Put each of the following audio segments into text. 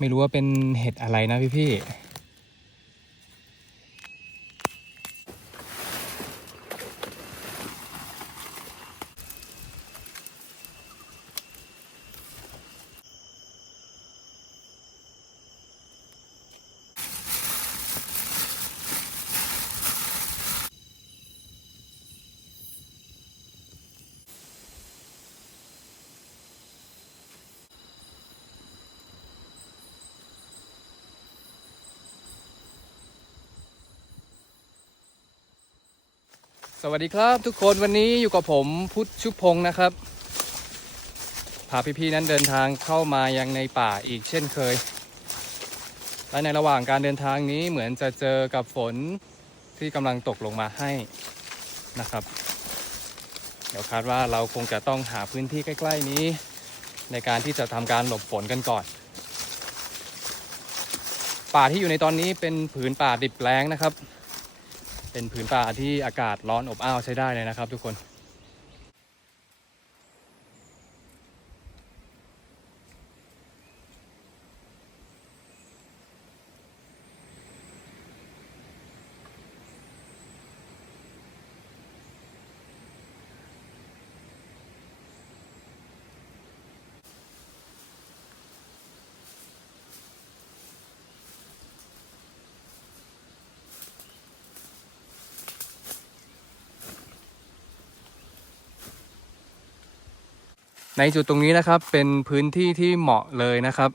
ไม่รู้ว่าเป็นเห็ดอะไรนะพี่พี่ สวัสดีครับทุกคนวันนี้อยู่กับผมพุทธชุพงศ์นะครับพาพี่ๆนั้นเดินทางเข้ามายังในป่าอีกเช่นเคย และในระหว่างการเดินทางนี้เหมือนจะเจอกับฝนที่กำลังตกลงมาให้นะครับ เดี๋ยวคาดว่าเราคงจะต้องหาพื้นที่ใกล้ ๆนี้ ในการที่จะทำการหลบฝนกันก่อน ป่าที่อยู่ในตอนนี้เป็นผืนป่าดิบแล้งนะครับ เป็นผืนป่าที่อากาศร้อนอบอ้าวใช้ได้เลยนะครับ ทุกคน ในจุดตรงนี้นะครับเป็นพื้นที่ที่เหมาะเลยนะครับ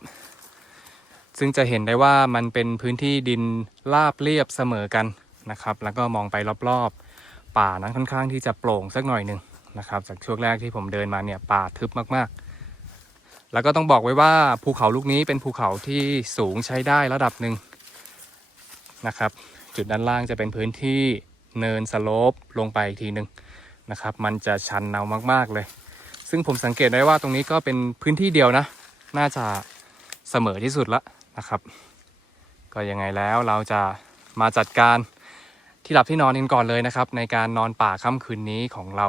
ซึ่งจะเห็นได้ว่ามันเป็นพื้นที่ดินราบเรียบเสมอกันนะครับ แล้วก็มองไปรอบๆ ป่านั้นค่อนข้างที่จะโปร่งสักหน่อยหนึ่งนะครับ จากช่วงแรกที่ผมเดินมาเนี่ยป่าทึบมากๆ แล้วก็ต้องบอกไว้ว่าภูเขาลูกนี้เป็นภูเขาที่สูงใช้ได้ระดับหนึ่งนะครับ จุดด้านล่างจะเป็นพื้นที่เนินสโลปลงไปอีกทีหนึ่งนะครับ มันจะชันเนามากๆเลย ซึ่งผมสังเกตได้ว่าตรงนี้ก็เป็นพื้นที่เดียวนะ น่าจะเสมอที่สุดละนะครับ ก็ยังไงแล้วเราจะมาจัดการที่หลับที่นอนกันก่อนเลยนะครับ ในการนอนป่าค่ำคืนนี้ของเรา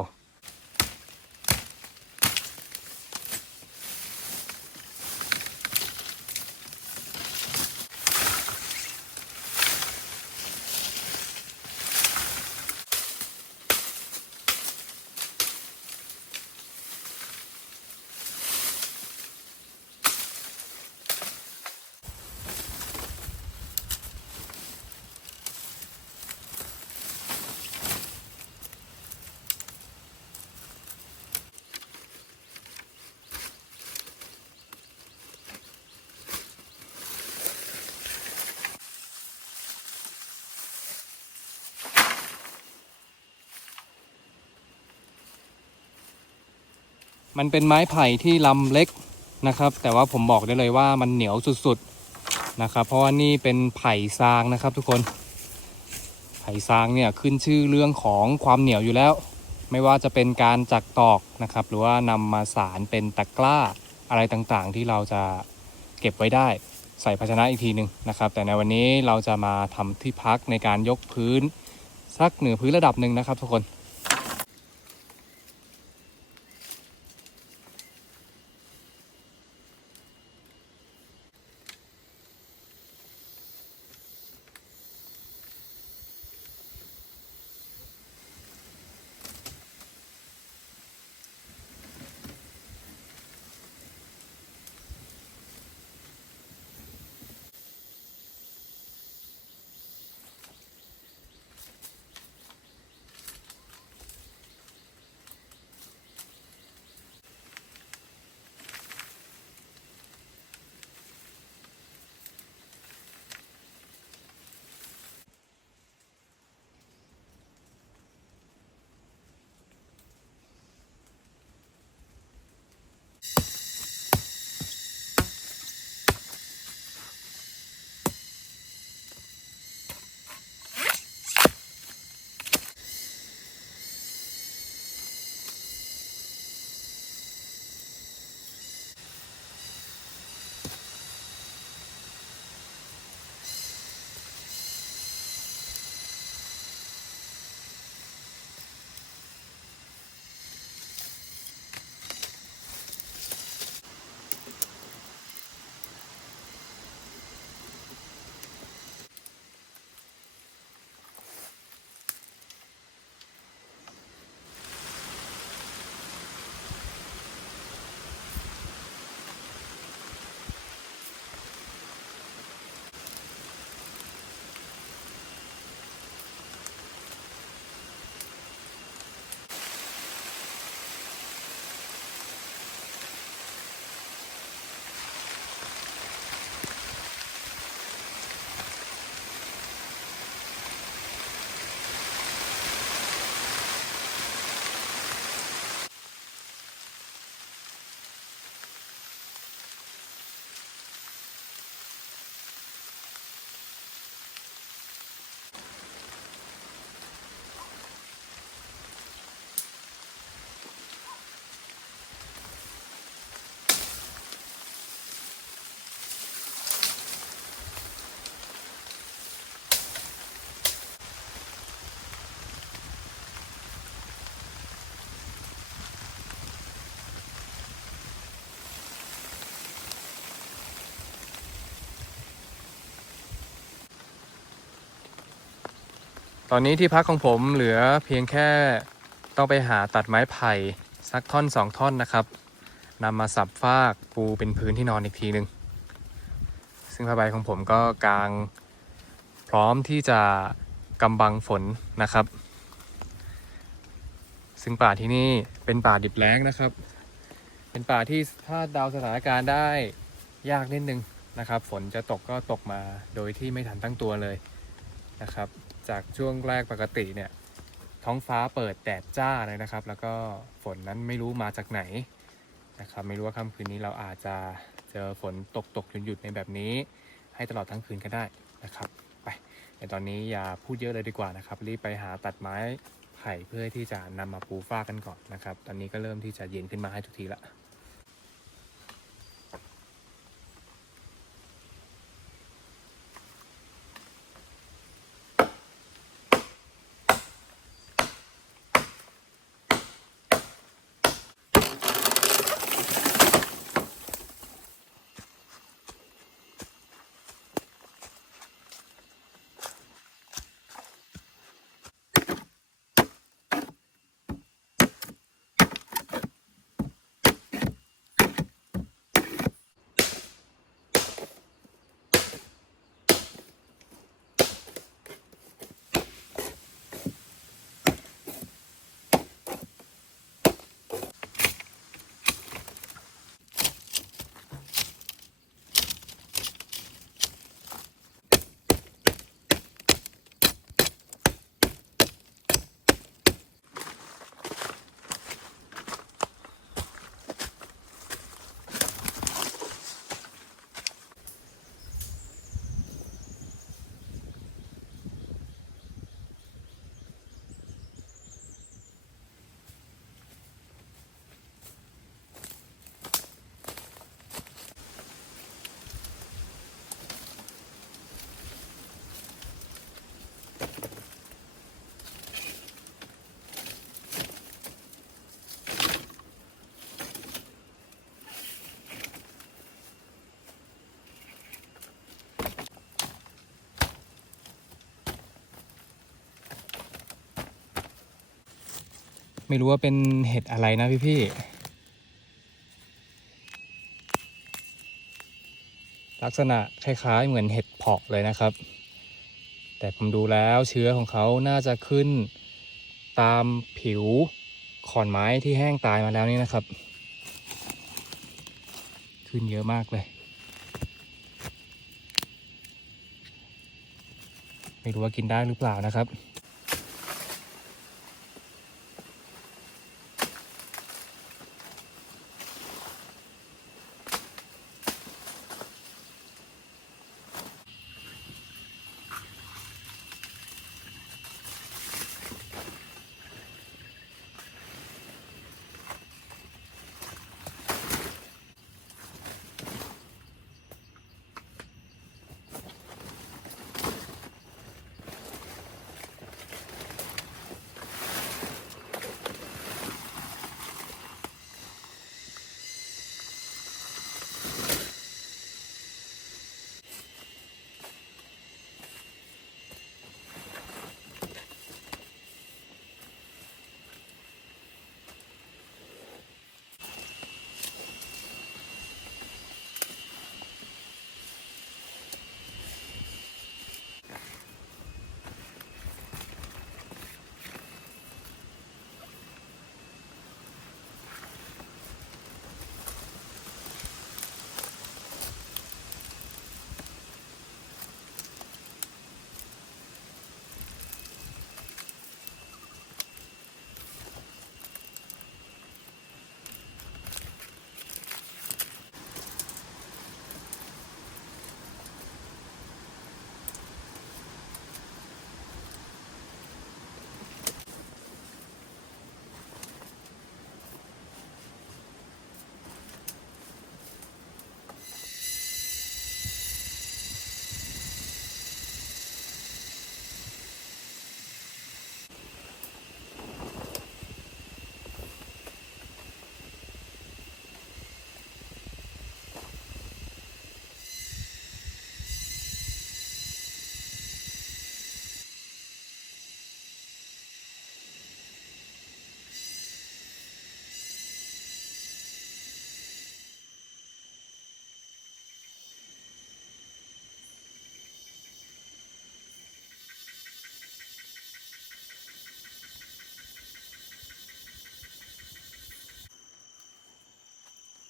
มันเป็นไม้ไผ่ที่ลำเล็กนะครับ แต่ว่าผมบอกได้เลยว่ามันเหนียวสุดๆนะครับ เพราะว่านี่เป็นไผ่ซางนะครับทุกคน ไผ่ซางเนี่ยขึ้นชื่อเรื่องของความเหนียวอยู่แล้ว ไม่ว่าจะเป็นการจักตอกนะครับ หรือว่านำมาสารเป็นตะกร้าอะไรต่างๆ ที่เราจะเก็บไว้ได้ใส่ภาชนะอีกทีหนึ่งนะครับ แต่ในวันนี้เราจะมาทำที่พักในการยกพื้นสักเหนือพื้นระดับหนึ่งนะครับทุกคน ตอนนี้ที่พักของผมเหลือเพียงแค่ต้องไปหาตัดไม้ไผ่สักท่อนสองท่อนนะครับนำมาสับฟากปูเป็นพื้นที่นอนอีกทีหนึ่งซึ่งผ้าใบของผมก็กางพร้อมที่จะกำบังฝนนะครับ ซึ่งป่าที่นี่เป็นป่าดิบแล้งนะครับ เป็นป่าที่ถ้าเดาสถานการณ์ได้ยากนิดนึงนะครับ ฝนจะตกก็ตกมาโดยที่ไม่ทันตั้งตัวเลยนะครับ จากช่วงแรกปกติเนี่ยท้องฟ้าเปิดแดดจ้าเลยนะครับ แล้วก็ฝนนั้นไม่รู้มาจากไหนนะครับไม่รู้ว่าค่ำคืนนี้เราอาจจะเจอฝนตกตกหยุดหยุดในแบบนี้ ให้ตลอดทั้งคืนก็ได้นะครับไปแต่ตอนนี้อย่าพูดเยอะเลยดีกว่านะครับรีบไปหาตัดไม้ไผ่เพื่อที่จะนำมาปูฟ้ากันก่อนนะครับ ตอนนี้ก็เริ่มที่จะเย็นขึ้นมาให้ทุกทีละ ไม่รู้ว่าเป็นเห็ดอะไรนะพี่พี่ลักษณะคล้ายๆ เหมือนเห็ดเพาะเลยนะครับ แต่ผมดูแล้วเชื้อของเขาน่าจะขึ้นตามผิวขอนไม้ที่แห้งตายมาแล้วนี่นะครับ ขึ้นเยอะมากเลย ไม่รู้ว่ากินได้หรือเปล่านะครับ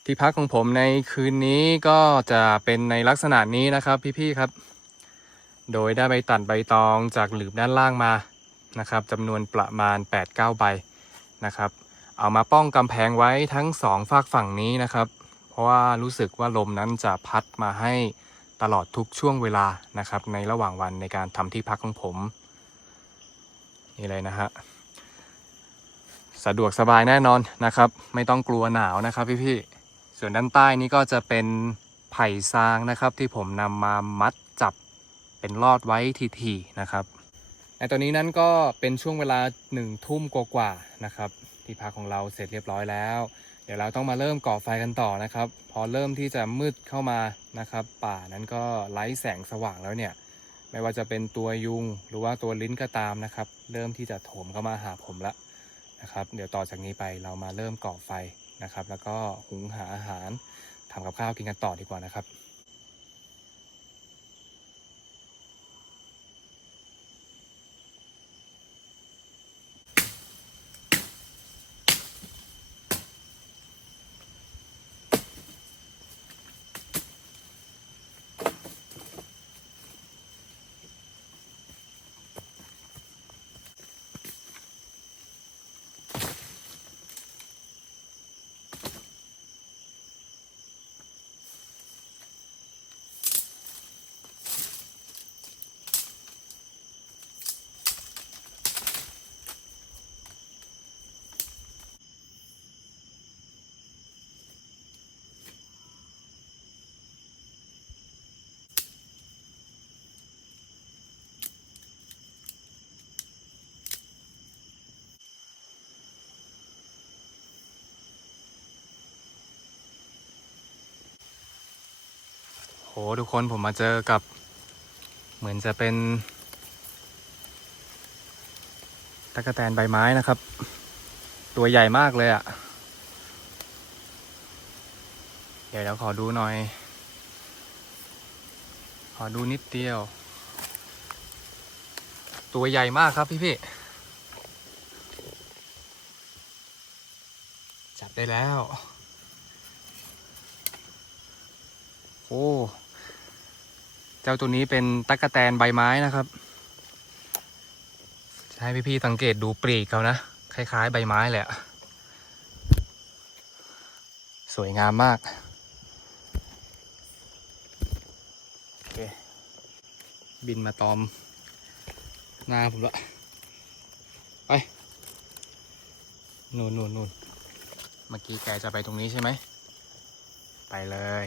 ที่พักของผมในคืนนี้ก็จะเป็นในลักษณะนี้นะครับพี่ๆครับ โดยได้ใบตัดใบตองจากหลืบด้านล่างมานะครับจำนวนประมาณ 8-9 ใบนะครับ เอามาป้องกำแพงไว้ทั้งสองฝากฝั่งนี้นะครับ เพราะว่ารู้สึกว่าลมนั้นจะพัดมาให้ตลอดทุกช่วงเวลานะครับ ในระหว่างวันในการทำที่พักของผมนี่เลยนะฮะสะดวกสบายแน่นอนนะครับ ไม่ต้องกลัวหนาวนะครับพี่ๆ ส่วนด้านใต้นี้ก็จะเป็นไผ่ซางนะครับ ที่ผมนำมามัดจับเป็นลอดไว้ทีๆนะครับในตอนนี้นั้นก็เป็นช่วงเวลาหนึ่งทุ่มกว่าๆนะครับ ที่พักของเราเสร็จเรียบร้อยแล้ว เดี๋ยวเราต้องมาเริ่มก่อไฟกันต่อนะครับ พอเริ่มที่จะมืดเข้ามานะครับ ป่านั้นก็ไร้แสงสว่างแล้วเนี่ย ไม่ว่าจะเป็นตัวยุงหรือว่าตัวลิ้นก็ตามนะครับ เริ่มที่จะโถมเข้ามาหาผมละนะครับ เดี๋ยวต่อจากนี้ไปเรามาเริ่มก่อไฟ นะครับ แล้วก็หุงหาอาหารทำกับข้าวกินกันต่อดีกว่านะครับ หทุกคนผมมาเจอกับ เหมือนจะเป็นตะกะแตนใบไม้นะครับ ตัวใหญ่มากเลยอะ่ะ เดี๋ยวเราขอดูหน่อย ขอดูนิดเดียว ตัวใหญ่มากครับพี่พี่จับได้แล้ว โอ้ จ้าตัวนี้เป็นตั๊กแตนใบไม้นะครับจะให้พี่ๆสังเกตดูปลีกเขานะ คล้ายๆ ใบไม้เละ สวยงามมากโอเคบินมาตอมหน้าผมละไปนูนนูนนูนเมื่อกี้แกจะไปตรงนี้ใช่ไหม ไปเลย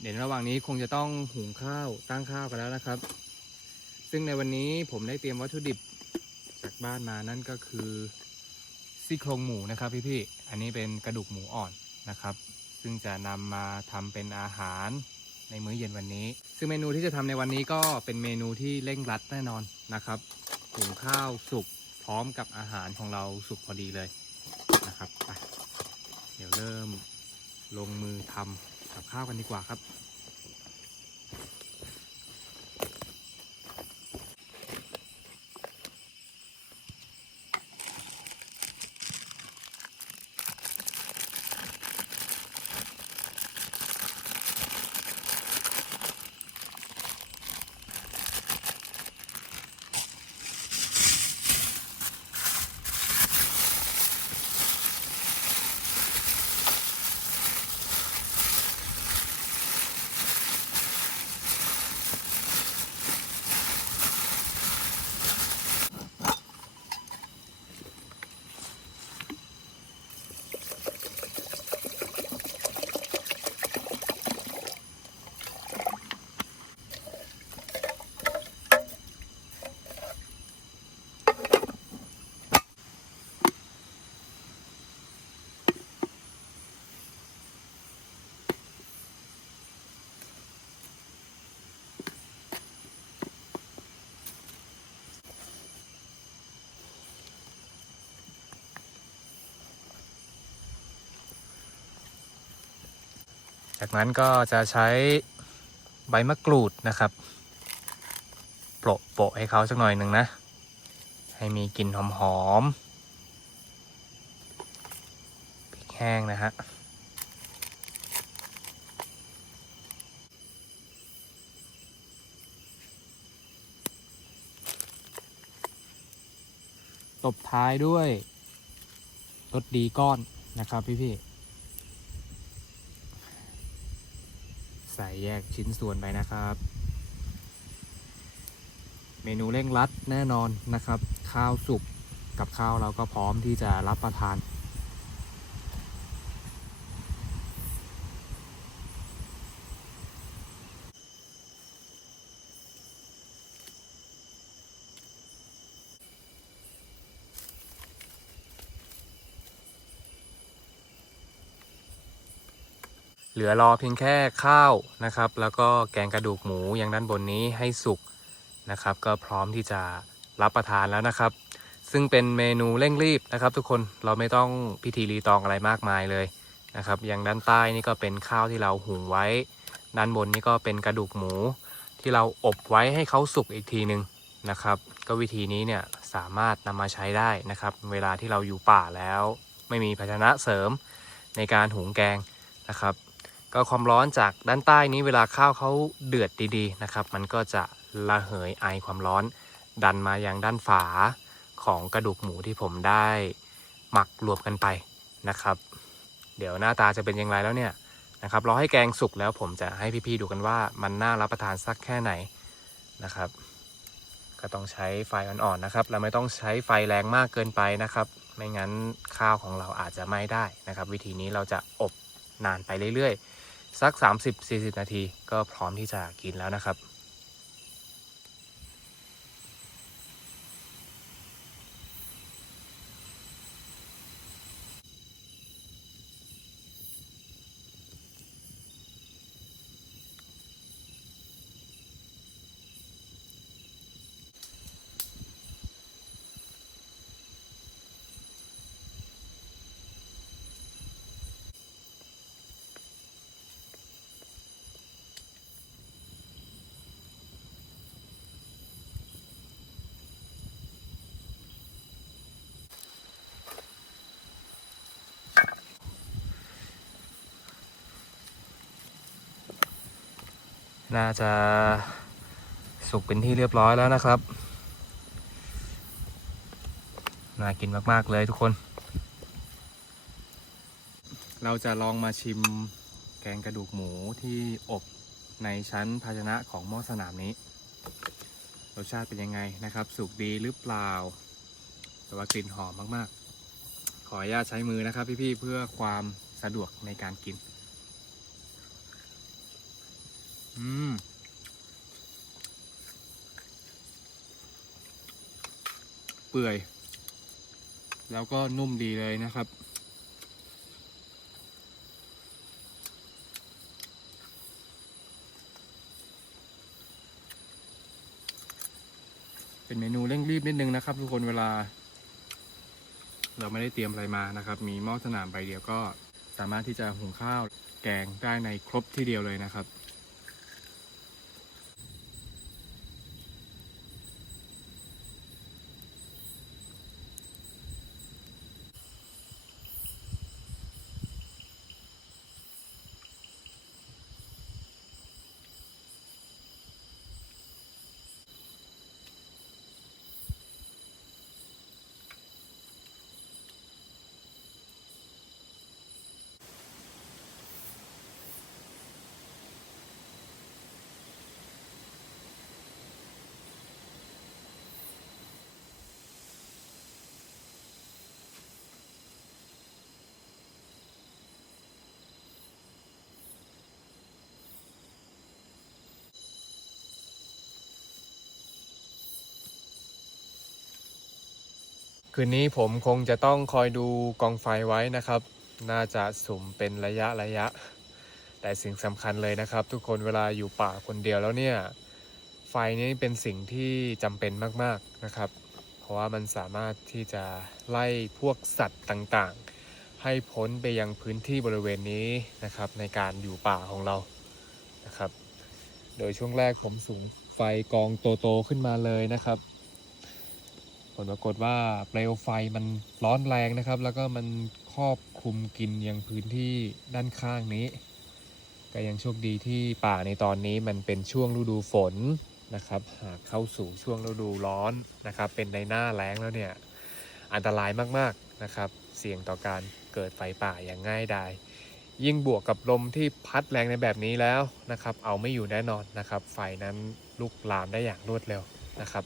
เดี๋ยวระหว่างนี้คงจะต้องหุงข้าวตั้งข้าวกันแล้วนะครับ ซึ่งในวันนี้ผมได้เตรียมวัตถุดิบจากบ้านมานั่นก็คือซี่โครงหมูนะครับพี่ๆอันนี้เป็นกระดูกหมูอ่อนนะครับ ซึ่งจะนำมาทำเป็นอาหารในมื้อเย็นวันนี้ ซึ่งเมนูที่จะทำในวันนี้ก็เป็นเมนูที่เร่งรัดแน่นอนนะครับหุงข้าวสุกพร้อมกับอาหารของเราสุกพอดีเลยนะครับเดี๋ยวเริ่มลงมือทำ กับข้าวกันดีกว่าครับ จากนั้นก็จะใช้ใบมะกรูดนะครับโปะโปะให้เขาสักหน่อยหนึ่งนะ ให้มีกลิ่นหอมๆพริกแห้งนะฮะตบท้ายด้วยรสดีก้อนนะครับพี่ๆ ใส่ แยกชิ้นส่วนไปนะครับ เมนูเร่งรัดแน่นอนนะครับ ข้าวสุกกับข้าวเราก็พร้อมที่จะรับประทาน เหลือรอเพียงแค่ข้าวนะครับ แล้วก็แกงกระดูกหมูอย่างด้านบนนี้ให้สุกนะครับ ก็พร้อมที่จะรับประทานแล้วนะครับ ซึ่งเป็นเมนูเร่งรีบนะครับ ทุกคนเราไม่ต้องพิธีรีตองอะไรมากมายเลยนะครับ อย่างด้านใต้นี่ก็เป็นข้าวที่เราหุงไว้ ด้านบนนี่ก็เป็นกระดูกหมู ที่เราอบไว้ให้เขาสุกอีกทีหนึ่งนะครับ ก็วิธีนี้เนี่ยสามารถนำมาใช้ได้นะครับ เวลาที่เราอยู่ป่าแล้ว ไม่มีภาชนะเสริมในการหุงแกงนะครับ ก็ความร้อนจากด้านใต้นี้เวลาข้าวเขาเดือดดีๆนะครับ มันก็จะระเหยไอความร้อน ดันมายังด้านฝาของกระดูกหมูที่ผมได้หมักรวมกันไปนะครับ เดี๋ยวหน้าตาจะเป็นอย่างไรแล้วเนี่ยนะครับรอให้แกงสุกแล้วผมจะให้พี่ๆดูกันว่ามันน่ารับประทานสักแค่ไหนนะครับ ก็ต้องใช้ไฟอ่อนๆนะครับ เราไม่ต้องใช้ไฟแรงมากเกินไปนะครับ ไม่งั้นข้าวของเราอาจจะไหม้ได้นะครับ วิธีนี้เราจะอบนานไปเรื่อยๆ สัก 30-40 นาที ก็พร้อมที่จะกินแล้วนะครับ น่าจะสุกเป็นที่เรียบร้อยแล้วนะครับ น่ากินมากๆเลยทุกคน เราจะลองมาชิมแกงกระดูกหมูที่อบในชั้นภาชนะของหม้อสนามนี้ รสชาติเป็นยังไงนะครับ สุกดีหรือเปล่า แต่ว่ากลิ่นหอมมากๆ ขออนุญาตใช้มือนะครับพี่ๆเพื่อความสะดวกในการกิน อืมเปื่อย แล้วก็นุ่มดีเลยนะครับ เป็นเมนูเร่งรีบนิดนึงนะครับ ทุกคนเวลา เราไม่ได้เตรียมอะไรมานะครับ มีหม้อสนามใบเดียวก็สามารถที่จะหุงข้าวแกงได้ในครบที่เดียวเลยนะครับ คืนนี้ผมคงจะต้องคอยดูกองไฟไว้นะครับ น่าจะสุ่มเป็นระยะระยะ แต่สิ่งสำคัญเลยนะครับ ทุกคนเวลาอยู่ป่าคนเดียวแล้วเนี่ย ไฟนี้เป็นสิ่งที่จำเป็นมากๆนะครับ เพราะว่ามันสามารถที่จะไล่พวกสัตว์ต่างๆ ให้พ้นไปยังพื้นที่บริเวณนี้นะครับ ในการอยู่ป่าของเรานะครับ โดยช่วงแรกผมสูงไฟกองโตๆขึ้นมาเลยนะครับ ลปรากฏว่าเปลวไฟมันร้อนแรงนะครับ แล้วก็มันครอบคลุมกินยังพื้นที่ด้านข้างนี้ ก็ยังโชคดีที่ป่าในตอนนี้มันเป็นช่วงฤดูฝนนะครับ หากเข้าสู่ช่วงฤดูร้อนนะครับ เป็นในหน้าแล้งแล้วเนี่ยอันตรายมากๆนะครับ เสี่ยงต่อการเกิดไฟป่าอย่างง่ายดายยิ่งบวกกับลมที่พัดแรงในแบบนี้แล้วนะครับ เอาไม่อยู่แน่นอนนะครับ ไฟนั้นลุกลามได้อย่างรวดเร็วนะครับ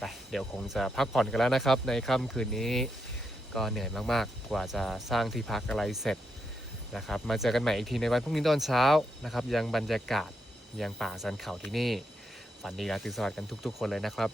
ไปเดี๋ยวคงจะพักผ่อนกันแล้วนะครับ ในค่ำคืนนี้ก็เหนื่อยมากๆ กว่าจะสร้างที่พักอะไรเสร็จนะครับ มาเจอกันใหม่อีกทีในวันพรุ่งนี้ตอนเช้านะครับ ยังบรรยากาศยังป่าสันเขาที่นี่ ฝันดีราตรีสวัสดิ์กันทุก ๆ คนเลยนะครับ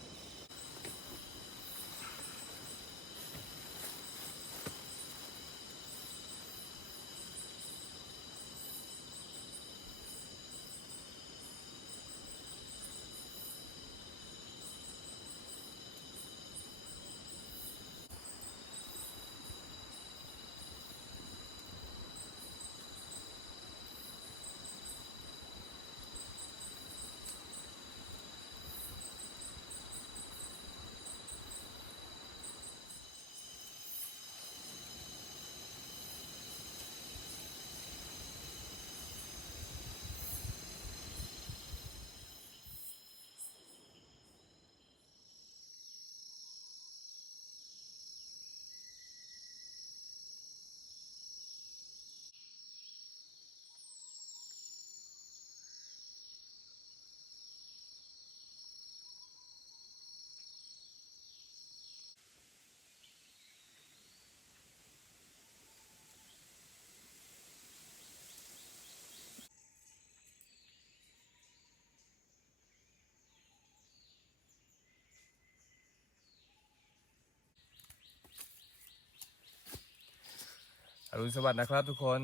รุณสวัสดิ์นะครับทุกคน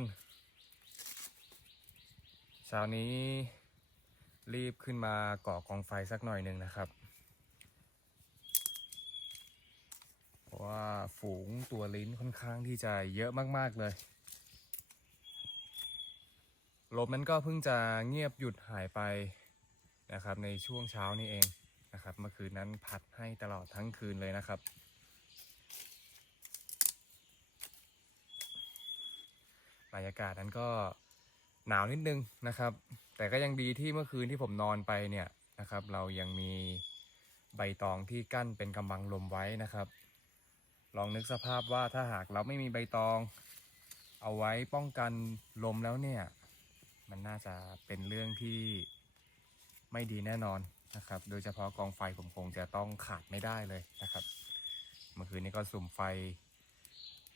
เช้านี้รีบขึ้นมาก่อกองไฟสักหน่อยหนึ่งนะครับ เพราะว่าฝูงตัวลิ้นค่อนข้างที่จะเยอะมาก ๆ เลย ลมนั้นก็เพิ่งจะเงียบหยุดหายไปนะครับในช่วงเช้านี้เองนะครับ เมื่อคืนนั้นพัดให้ตลอดทั้งคืนเลยนะครับ บรรยากาศนั้นก็หนาวนิดนึงนะครับ แต่ก็ยังดีที่เมื่อคืนที่ผมนอนไปเนี่ยนะครับ เรายังมีใบตองที่กั้นเป็นกำบังลมไว้นะครับ ลองนึกสภาพว่าถ้าหากเราไม่มีใบตอง เอาไว้ป้องกันลมแล้วเนี่ย มันน่าจะเป็นเรื่องที่ไม่ดีแน่นอนนะครับ โดยเฉพาะกองไฟผมคงจะต้องขาดไม่ได้เลยนะครับ เมื่อคืนนี้ก็สุ่มไฟ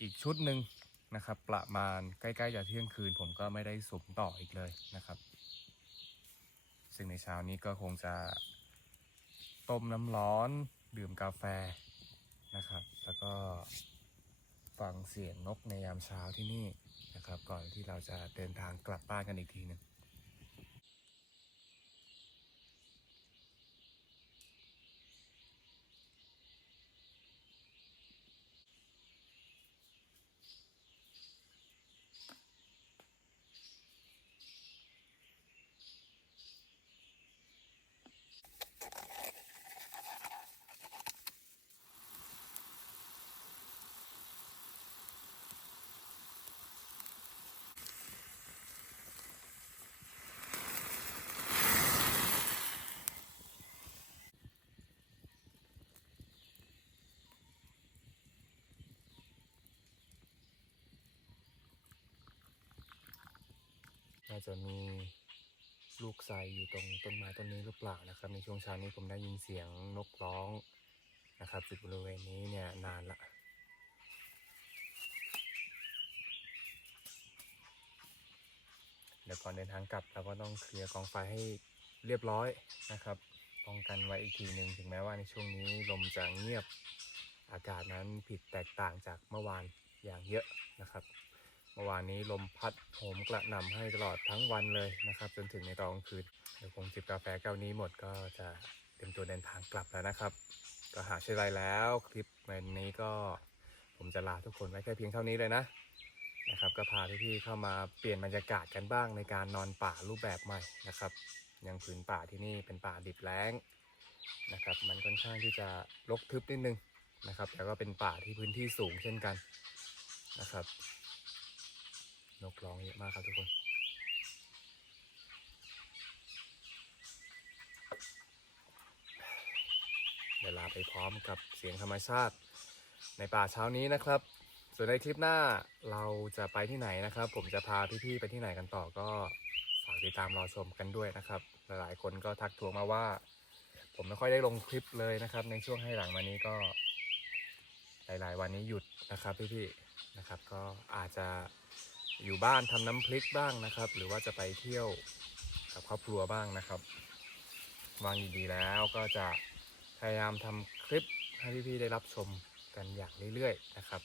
อีกชุดหนึ่ง นะครับ ประมาณใกล้ๆจะเที่ยงคืน ผมก็ไม่ได้สุมต่ออีกเลยนะครับ ซึ่งในเช้านี้ก็คงจะต้มน้ำร้อนดื่มกาแฟนะครับ แล้วก็ฟังเสียงนกในยามเช้าที่นี่นะครับ ก่อนที่เราจะเดินทางกลับบ้านกันอีกทีหนึ่ง น่าจะมีลูกไทรอยู่ตรงต้นไม้ต้นนี้หรือเปล่านะครับ ในช่วงเช้านี้ผมได้ยินเสียงนกร้องนะครับจุดบริเวณนี้เนี่ยนานละเดี๋ยวก่อนเดินทางกลับเราก็ต้องเคลียร์กองไฟให้เรียบร้อยนะครับป้องกันไว้อีกทีหนึ่งถึงแม้ว่าในช่วงนี้ลมจะเงียบอากาศนั้นผิดแตกต่างจากเมื่อวานอย่างเยอะนะครับ เมื่อวานนี้ลมพัดโหมกระหน่ำให้ตลอดทั้งวันเลยนะครับ จนถึงในตอนกลางคืนเดี๋ยวคงจิบกาแฟแก้วนี้หมดก็จะเตรียมตัวเดินทางกลับแล้วนะครับ ก็หาใช้ไรแล้วคลิปวันนี้ก็ผมจะลาทุกคนไว้แค่เพียงเท่านี้เลยนะนะครับ ก็พาพี่ๆเข้ามาเปลี่ยนบรรยากาศกันบ้างในการนอนป่ารูปแบบใหม่นะครับยังผืนป่าที่นี่เป็นป่าดิบแล้งนะครับ มันค่อนข้างที่จะรกทึบนิดนึงนะครับแต่ก็เป็นป่าที่พื้นที่สูงเช่นกันนะครับ นกร้องเยอะมากครับทุกคนเวลาไปพร้อมกับเสียงธรรมชาติ ในป่าเช้านี้นะครับ ส่วนในคลิปหน้าเราจะไปที่ไหนนะครับ ผมจะพาพี่ๆไปที่ไหนกันต่อก็ฝากติดตามรอชมกันด้วยนะครับ หลายๆคนก็ทักทวงมาว่า ผมไม่ค่อยได้ลงคลิปเลยนะครับ ในช่วงให้หลังมานี้ก็หลาย ๆ วันนี้หยุดนะครับพี่ๆนะครับ ก็อาจจะ อยู่บ้านทำน้ำพริกบ้างนะครับ หรือว่าจะไปเที่ยวกับครอบครัวบ้างนะครับ วางดีๆแล้วก็จะพยายามทำคลิปให้พี่ๆได้รับชมกันอย่างเรื่อยๆนะครับ